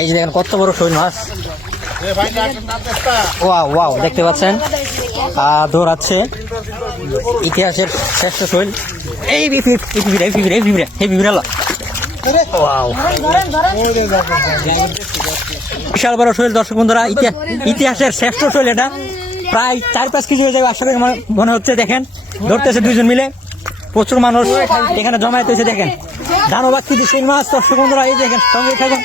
এই যে দেখেন কত বড় শৈল মাছ। ওয়াও ওয়াও, দেখতে পাচ্ছেন দৌড়াচ্ছে ইতিহাসের শ্রেষ্ঠ শৈল। এই বিশাল বড় শৈল দর্শক বন্ধুরা, ইতিহাসের শ্রেষ্ঠ শৈল এটা। প্রায় 4-5 কেজি হয়ে যাবে আসলে মনে হচ্ছে। দেখেন ধরতেছে দুইজন মিলে, প্রচুর মানুষ এখানে জমায়েত হয়েছে। দেখেন ধানবাদ কিছু শৈল মাছ দর্শক বন্ধুরা, এই দেখেন সঙ্গে থাকেন।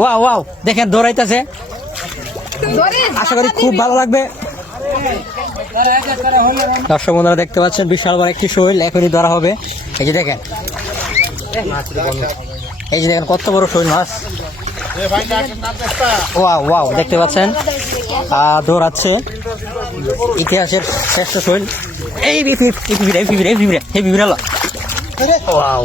ওয়াও ওয়াও, দেখেন দৌড়াইতেছে, আশা করি খুব ভালো লাগবে। দর্শক বন্ধুরা দেখতে পাচ্ছেন বিশাল বড় একটি শৈল এখনই ধরা হবে। এই যে দেখেন, এই যে দেখেন কত বড় শৈল মাছ। ওয়াও ওয়াও, দেখতে পাচ্ছেন দৌড়াচ্ছে ইতিহাসের শ্রেষ্ঠ শৈল। এই ওয়াও,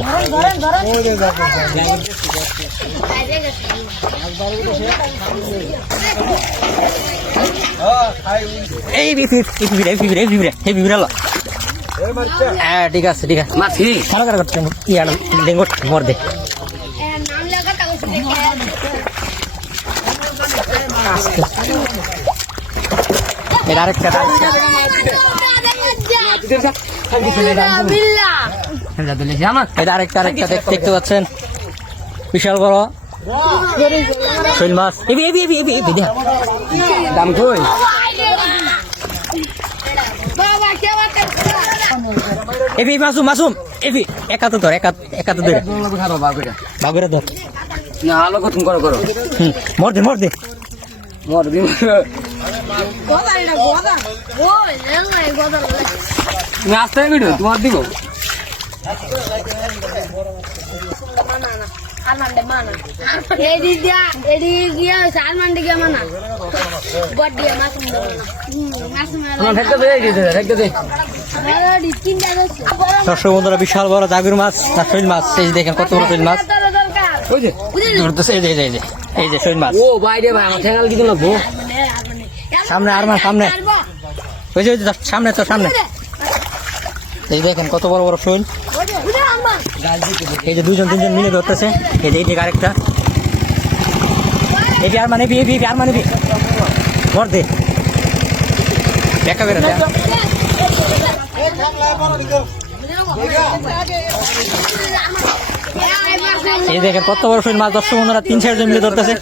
এই ঠিক আছে ঠিক আছে, খারাপ খারাপ করতে ডেঙ্গুট মর দে। আরেকটা দেখতে পাচ্ছেন বিশাল বড় শৈল মাছ। দাম কই? এবি মাসুম মাসুম এবি একাতে ধর, একাতে ধর বাগুরা ধর না, আলো কত করো করো। মর দে মর দে মর দে। আসতে ভিডিও তোমার দিব। দর্শক বন্ধুরা বিশাল বড় জাগুর মাছ না শৈল মাছ। এই যে দেখেন কত বড় শৈল মাছ। এই যে শৈল মাছ। ও বাইরে ভাই আমার ঠেঙ্গাল কি লাগবো? সামনে আর মাছ সামনে, ওই যে সামনে তো সামনে। এই দেখেন কত বড় বড় শৈল। এই যে 2-3জন মিলে ধরতেছে। এই যে এইদিকে আরেকটা, এই যে আর মানে আর মানে ধর দে দেখা বেরো। এই দেখেন কত বড় শৈল মাছ দর্শক বন্ধুরা, 3-4জন মিলে ধরতেছে।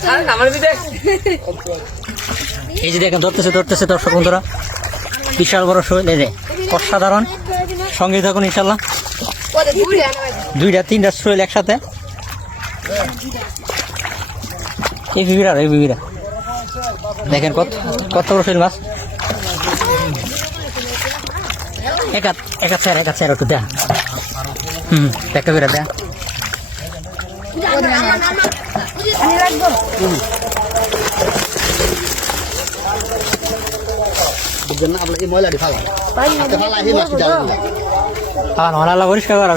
এই যে দেখেন ধরতেছে দর্শক বন্ধুরা বিশাল বড় শৈল। এই যে অসাধারণ, সঙ্গে থাকুন ইনশাল্লাহ। 2-3টা শৈল একসাথে। এই বিবিরা দেখেন কত বড় শৈল মাছ। একা স্যার একটু দেয়া। দেখা বেরা দেয়া। ময়লা পরিষ্কার করা